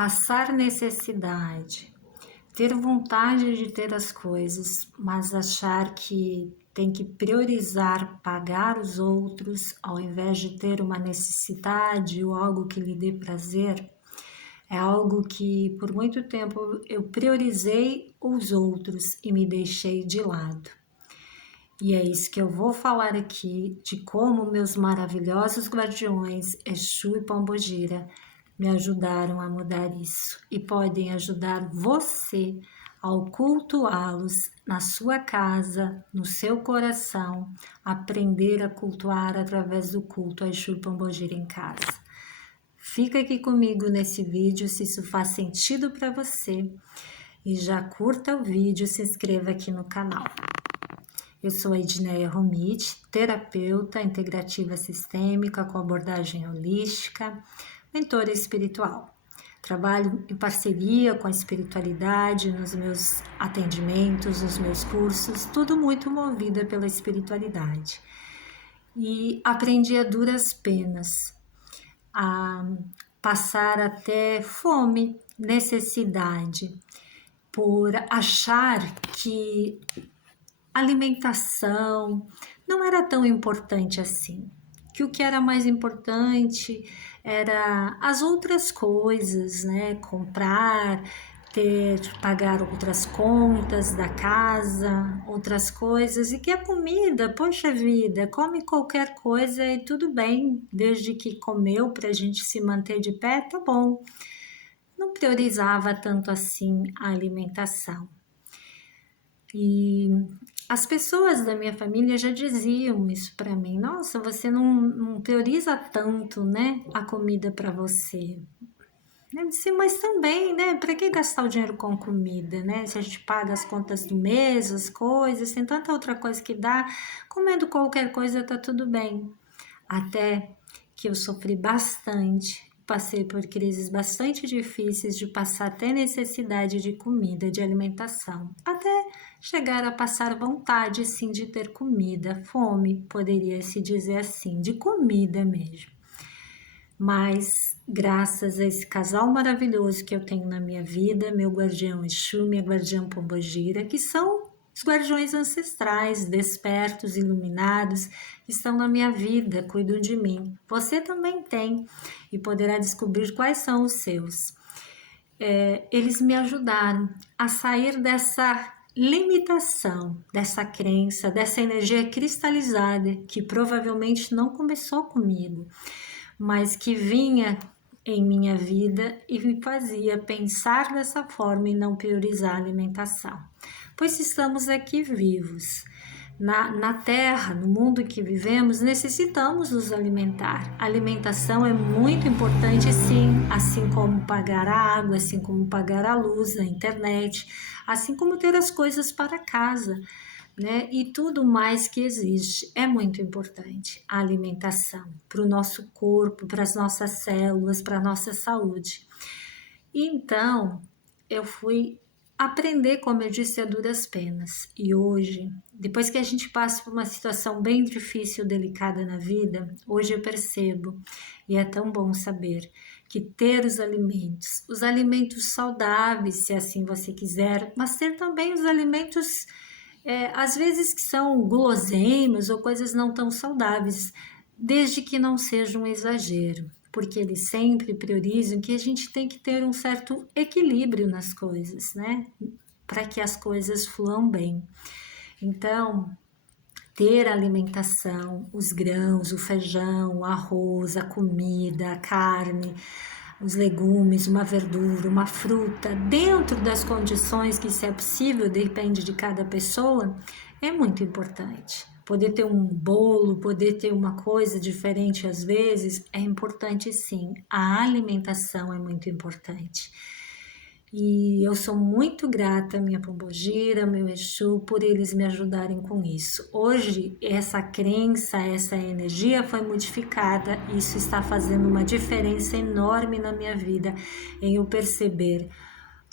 Passar necessidade, ter vontade de ter as coisas, mas achar que tem que priorizar pagar os outros ao invés de ter uma necessidade ou algo que lhe dê prazer, é algo que por muito tempo eu priorizei os outros e me deixei de lado. E é isso que eu vou falar aqui, de como meus maravilhosos guardiões, Exu e Pombogira, me ajudaram a mudar isso. E podem ajudar você ao cultuá-los na sua casa, no seu coração, aprender a cultuar através do culto a Exu e Pombogira em casa. Fica aqui comigo nesse vídeo, se isso faz sentido para você. E já curta o vídeo e se inscreva aqui no canal. Eu sou a Edneia Romit, terapeuta integrativa sistêmica com abordagem holística, mentora espiritual. Trabalho em parceria com a espiritualidade nos meus atendimentos, nos meus cursos, tudo muito movida pela espiritualidade. E aprendi a duras penas a passar até fome, necessidade, por achar que alimentação não era tão importante assim, que o que era mais importante era as outras coisas, né? Comprar, pagar outras contas da casa, outras coisas, e que a comida, poxa vida, come qualquer coisa e tudo bem, desde que comeu para a gente se manter de pé, tá bom. Não priorizava tanto assim a alimentação. E as pessoas da minha família já diziam isso para mim. Nossa, você não prioriza tanto, né, a comida para você. Eu disse, mas também, né, para que gastar o dinheiro com comida, né? Se a gente paga as contas do mês, as coisas, tem tanta outra coisa que dá, comendo qualquer coisa tá tudo bem. Até que eu sofri bastante, passei por crises bastante difíceis de passar até necessidade de comida, de alimentação, até chegar a passar vontade sim de ter comida, fome, poderia se dizer assim, de comida mesmo. Mas graças a esse casal maravilhoso que eu tenho na minha vida, meu guardião Exu, minha guardiã Pombogira, que são os guardiões ancestrais, despertos, iluminados, que estão na minha vida, cuidam de mim. Você também tem e poderá descobrir quais são os seus. Eles me ajudaram a sair dessa limitação, dessa crença, dessa energia cristalizada que provavelmente não começou comigo, mas que vinha em minha vida e me fazia pensar dessa forma e não priorizar a alimentação. Pois estamos aqui vivos. Na Terra, no mundo que vivemos, necessitamos nos alimentar. A alimentação é muito importante, sim, assim como pagar a água, assim como pagar a luz, a internet, assim como ter as coisas para casa, né? E tudo mais que existe é muito importante. A alimentação para o nosso corpo, para as nossas células, para a nossa saúde. Então, eu fui aprender, como eu disse, a duras penas. E hoje, depois que a gente passa por uma situação bem difícil, delicada na vida, hoje eu percebo, e é tão bom saber, que ter os alimentos saudáveis, se assim você quiser, mas ter também os alimentos, às vezes que são guloseimas ou coisas não tão saudáveis, desde que não seja um exagero, porque eles sempre priorizam que a gente tem que ter um certo equilíbrio nas coisas, né? Para que as coisas fluam bem. Então, ter a alimentação, os grãos, o feijão, o arroz, a comida, a carne, os legumes, uma verdura, uma fruta, dentro das condições que isso é possível, depende de cada pessoa, é muito importante. Poder ter um bolo, poder ter uma coisa diferente às vezes, é importante sim. A alimentação é muito importante. E eu sou muito grata à minha Pombogira, meu Exu, por eles me ajudarem com isso. Hoje, essa crença, essa energia foi modificada. Isso está fazendo uma diferença enorme na minha vida, em eu perceber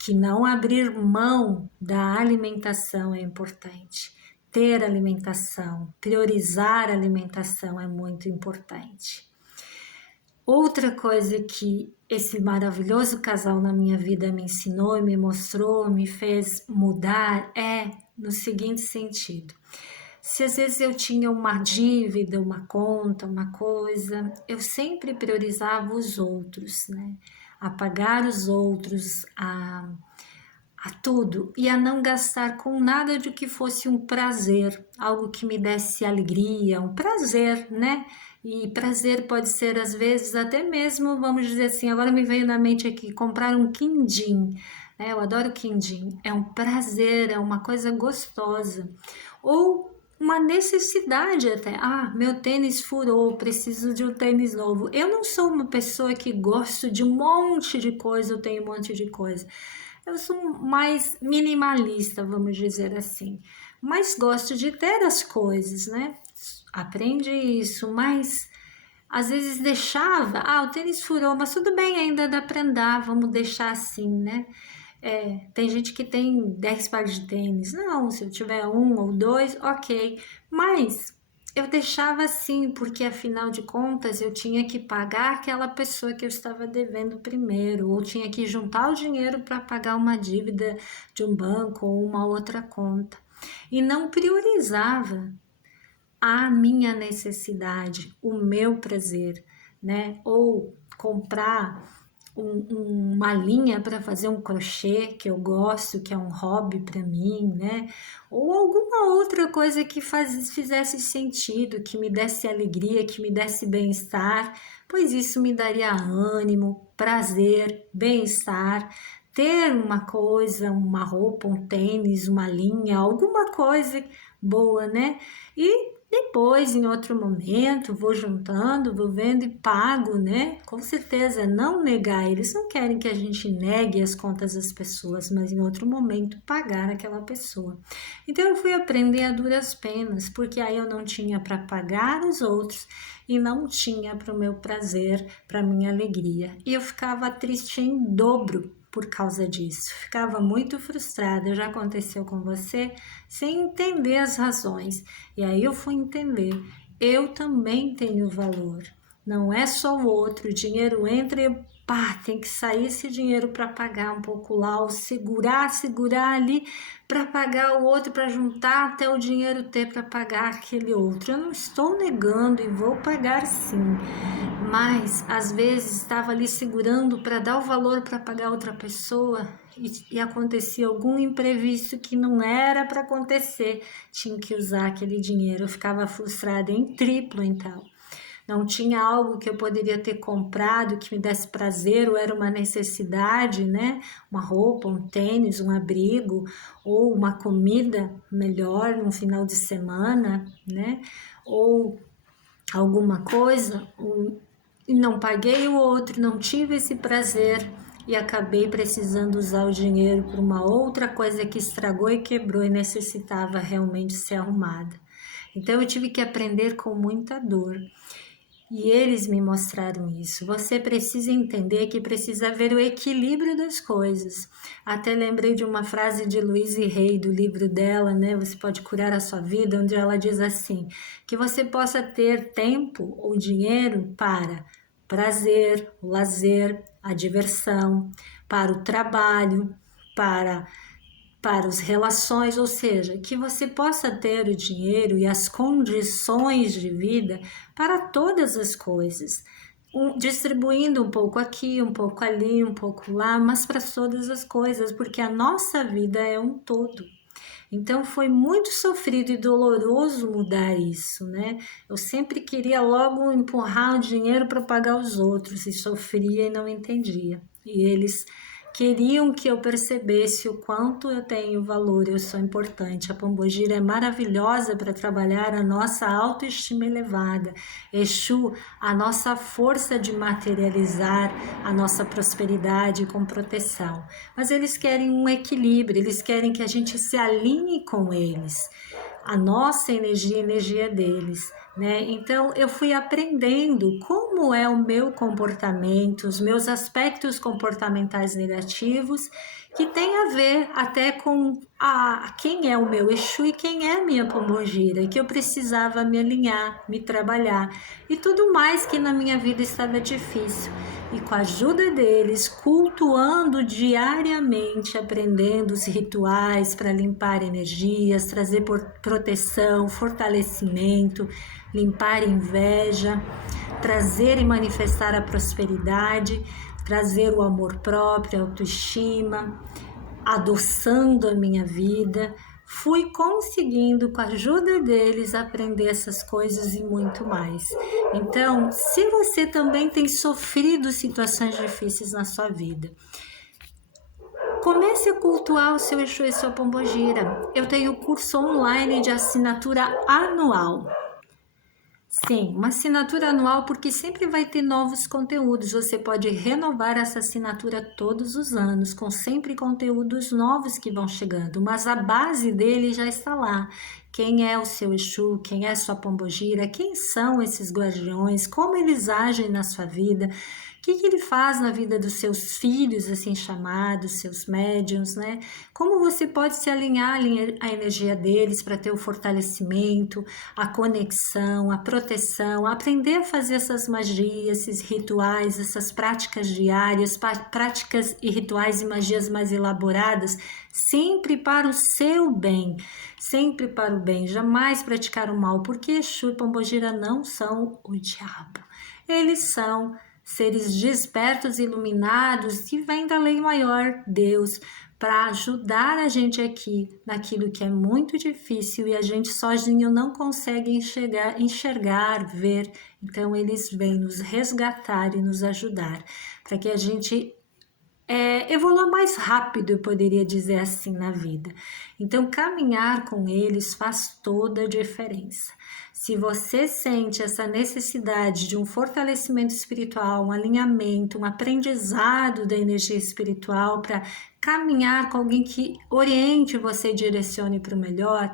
que não abrir mão da alimentação é importante. Ter alimentação, priorizar a alimentação é muito importante. Outra coisa que esse maravilhoso casal na minha vida me ensinou e me mostrou, me fez mudar é no seguinte sentido. Se às vezes eu tinha uma dívida, uma conta, uma coisa, eu sempre priorizava os outros, né? A pagar os outros, a tudo e a não gastar com nada de que fosse um prazer, algo que me desse alegria, um prazer, né? E prazer pode ser às vezes até mesmo, vamos dizer assim, agora me veio na mente aqui, comprar um quindim, né? Eu adoro quindim, é um prazer, é uma coisa gostosa. Ou uma necessidade até. Ah, meu tênis furou, preciso de um tênis novo. Eu não sou uma pessoa que gosto de um monte de coisa, eu tenho um monte de coisa. Eu sou mais minimalista, vamos dizer assim. Mas gosto de ter as coisas, né? Aprende isso, mas às vezes deixava, o tênis furou, mas tudo bem, ainda dá para andar, vamos deixar assim, né? Tem gente que tem 10 pares de tênis. Não, se eu tiver um ou dois, ok. Mas eu deixava assim, porque afinal de contas eu tinha que pagar aquela pessoa que eu estava devendo primeiro, ou tinha que juntar o dinheiro para pagar uma dívida de um banco ou uma outra conta. E não priorizava a minha necessidade, o meu prazer, né? Ou comprar uma linha para fazer um crochê que eu gosto, que é um hobby para mim, né? Ou alguma outra coisa que fizesse sentido, que me desse alegria, que me desse bem-estar, pois isso me daria ânimo, prazer, bem-estar. Ter uma coisa, uma roupa, um tênis, uma linha, alguma coisa boa, né? E depois, em outro momento, vou juntando, vou vendo e pago, né? Com certeza, não negar. Eles não querem que a gente negue as contas das pessoas, mas em outro momento pagar aquela pessoa. Então, eu fui aprender a duras penas, porque aí eu não tinha para pagar os outros e não tinha para o meu prazer, para minha alegria. E eu ficava triste em dobro por causa disso. Ficava muito frustrada. Já aconteceu com você? Sem entender as razões. E aí eu fui entender. Eu também tenho valor. Não é só o outro. O dinheiro entra e tem que sair esse dinheiro para pagar um pouco lá, ou segurar ali para pagar o outro, para juntar até o dinheiro ter para pagar aquele outro. Eu não estou negando e vou pagar sim, mas às vezes estava ali segurando para dar o valor para pagar outra pessoa e acontecia algum imprevisto que não era para acontecer, tinha que usar aquele dinheiro. Eu ficava frustrada em triplo então. Não tinha algo que eu poderia ter comprado que me desse prazer, ou era uma necessidade, né? Uma roupa, um tênis, um abrigo, ou uma comida melhor no final de semana, né? Ou alguma coisa, e não paguei o outro, não tive esse prazer e acabei precisando usar o dinheiro para uma outra coisa que estragou e quebrou e necessitava realmente ser arrumada. Então eu tive que aprender com muita dor. E eles me mostraram isso. Você precisa entender que precisa haver o equilíbrio das coisas. Até lembrei de uma frase de Louise Hay, do livro dela, né? Você pode curar a sua vida, onde ela diz assim, que você possa ter tempo ou dinheiro para prazer, o lazer, a diversão, para o trabalho, para as relações, ou seja, que você possa ter o dinheiro e as condições de vida para todas as coisas, distribuindo um pouco aqui, um pouco ali, um pouco lá, mas para todas as coisas, porque a nossa vida é um todo. Então foi muito sofrido e doloroso mudar isso, né? Eu sempre queria logo empurrar o dinheiro para pagar os outros e sofria e não entendia. E eles queriam que eu percebesse o quanto eu tenho valor, eu sou importante. A Pombogira é maravilhosa para trabalhar a nossa autoestima elevada. Exu, a nossa força de materializar a nossa prosperidade com proteção. Mas eles querem um equilíbrio, eles querem que a gente se alinhe com eles. a nossa energia, a energia deles, né? Então eu fui aprendendo como é o meu comportamento, os meus aspectos comportamentais negativos, que tem a ver até com quem é o meu Exu e quem é a minha pombogira, e que eu precisava me alinhar, me trabalhar, e tudo mais que na minha vida estava difícil. E com a ajuda deles, cultuando diariamente, aprendendo os rituais para limpar energias, trazer proteção, fortalecimento, limpar inveja, trazer e manifestar a prosperidade, trazer o amor próprio, a autoestima, adoçando a minha vida, fui conseguindo, com a ajuda deles, aprender essas coisas e muito mais. Então, se você também tem sofrido situações difíceis na sua vida, comece a cultuar o seu Exu e sua pombogira. Eu tenho curso online de assinatura anual. Sim, uma assinatura anual, porque sempre vai ter novos conteúdos. Você pode renovar essa assinatura todos os anos, com sempre conteúdos novos que vão chegando, mas a base dele já está lá. Quem é o seu Exu, quem é a sua pombogira, quem são esses guardiões, como eles agem na sua vida, o que ele faz na vida dos seus filhos, assim chamados, seus médiuns, né? Como você pode se alinhar à energia deles para ter o fortalecimento, a conexão, a proteção, aprender a fazer essas magias, esses rituais, essas práticas diárias, práticas e rituais e magias mais elaboradas, sempre para o seu bem, sempre para o bem, jamais praticar o mal, porque Exu e pombogira não são o diabo, eles são seres despertos, iluminados, que vêm da lei maior, Deus, para ajudar a gente aqui naquilo que é muito difícil e a gente sozinho não consegue enxergar, ver. Então eles vêm nos resgatar e nos ajudar para que a gente evolua mais rápido, eu poderia dizer assim, na vida. Então caminhar com eles faz toda a diferença. Se você sente essa necessidade de um fortalecimento espiritual, um alinhamento, um aprendizado da energia espiritual para caminhar com alguém que oriente você e direcione para o melhor,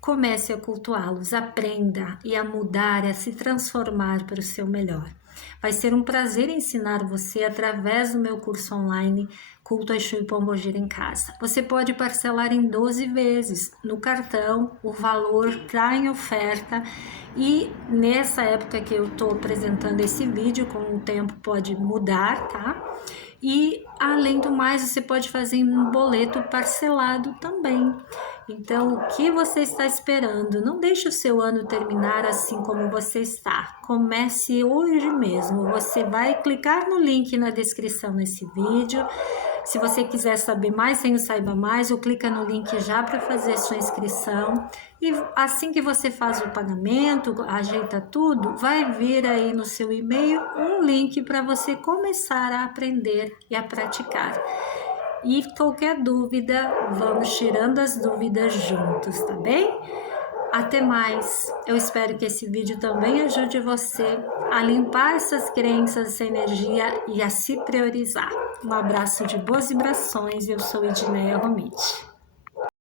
comece a cultuá-los, aprenda e a mudar, a se transformar para o seu melhor. Vai ser um prazer ensinar você através do meu curso online Culto a Exu e Pombogira em Casa. Você pode parcelar em 12 vezes no cartão, o valor está em oferta e nessa época que eu estou apresentando esse vídeo, com o tempo pode mudar, tá? E além do mais, você pode fazer em um boleto parcelado também. Então, o que você está esperando? Não deixe o seu ano terminar assim como você está. Comece hoje mesmo. Você vai clicar no link na descrição nesse vídeo. Se você quiser saber mais, tem o Saiba Mais, ou clica no link já para fazer sua inscrição. E assim que você faz o pagamento, ajeita tudo, vai vir aí no seu e-mail um link para você começar a aprender e a praticar. E qualquer dúvida, vamos tirando as dúvidas juntos, tá bem? Até mais! Eu espero que esse vídeo também ajude você a limpar essas crenças, essa energia e a se priorizar. Um abraço de boas vibrações, eu sou Edneia Romiti.